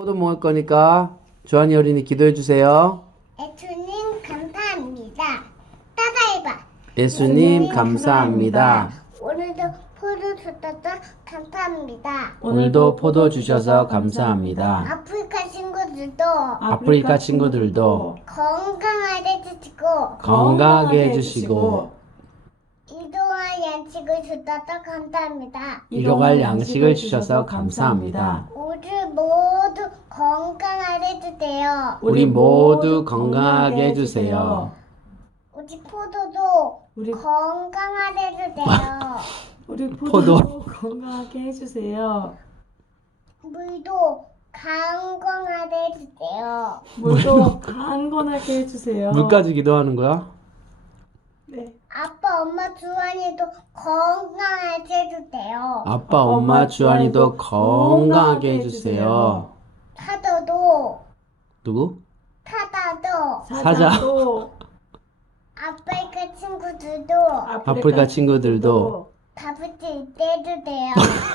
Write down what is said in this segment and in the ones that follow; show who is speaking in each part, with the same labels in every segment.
Speaker 1: 포도 먹을 거니까 주한이 어린이 기도해 주세요.
Speaker 2: 예수님 감사합니다. 따라해봐.
Speaker 1: 예수님 감사합니다.
Speaker 2: 오늘도 포도 주셔서 감사합니다.
Speaker 1: 오늘도 포도 주셔서 감사합니다.
Speaker 2: 아프리카 친구들도
Speaker 1: 아프리카 친구들도
Speaker 2: 건강하게 해주시고
Speaker 1: 건강하게 해주시고
Speaker 2: 이동할 양식을 주셔서 감사합니다.
Speaker 1: 일용할 양식을 주셔서 감사합니다.
Speaker 2: 우리 모두 건강하게 해주세요.
Speaker 1: 우리 모두 건강하게 해주세요.
Speaker 2: 우리 포도도
Speaker 3: 우리-
Speaker 2: 건강하게 해주세요.
Speaker 3: 우리
Speaker 1: 포도.
Speaker 3: 포도 건강하게 해주세요.
Speaker 2: 물도 건강하게 해주세요.
Speaker 3: 물도 강건하게 해주세요.
Speaker 1: 물까지 기도하는 거야?
Speaker 3: 네.
Speaker 2: 아빠, 엄마, 주환이도 건강하게 해주세요.
Speaker 1: 아빠, 엄마, 주한이도 건강하게 해주세요.
Speaker 2: 타다도,
Speaker 1: 누구?
Speaker 2: 타다도,
Speaker 3: 사자도
Speaker 2: 아프리카 친구들도
Speaker 1: 아프리카 친구들도
Speaker 2: 다부지 있게 해주세요.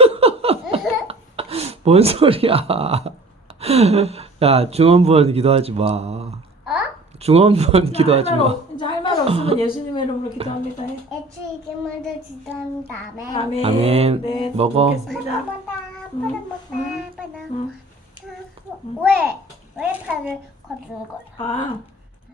Speaker 1: 뭔 소리야? 야, 중원부원 기도하지 마.
Speaker 2: 어?
Speaker 1: 중원부원 기도하지 마.
Speaker 3: 이제 할 말 없으면 예수님의 이름으로 기도합니다. 해.
Speaker 2: 예수 이름으로 기도합니다. 아멘.
Speaker 3: 아멘.
Speaker 1: 아멘.
Speaker 3: 네,
Speaker 1: 먹어.
Speaker 3: 먹겠습니다.
Speaker 2: 왜? 왜 팔을 걷는 거야?
Speaker 3: 아,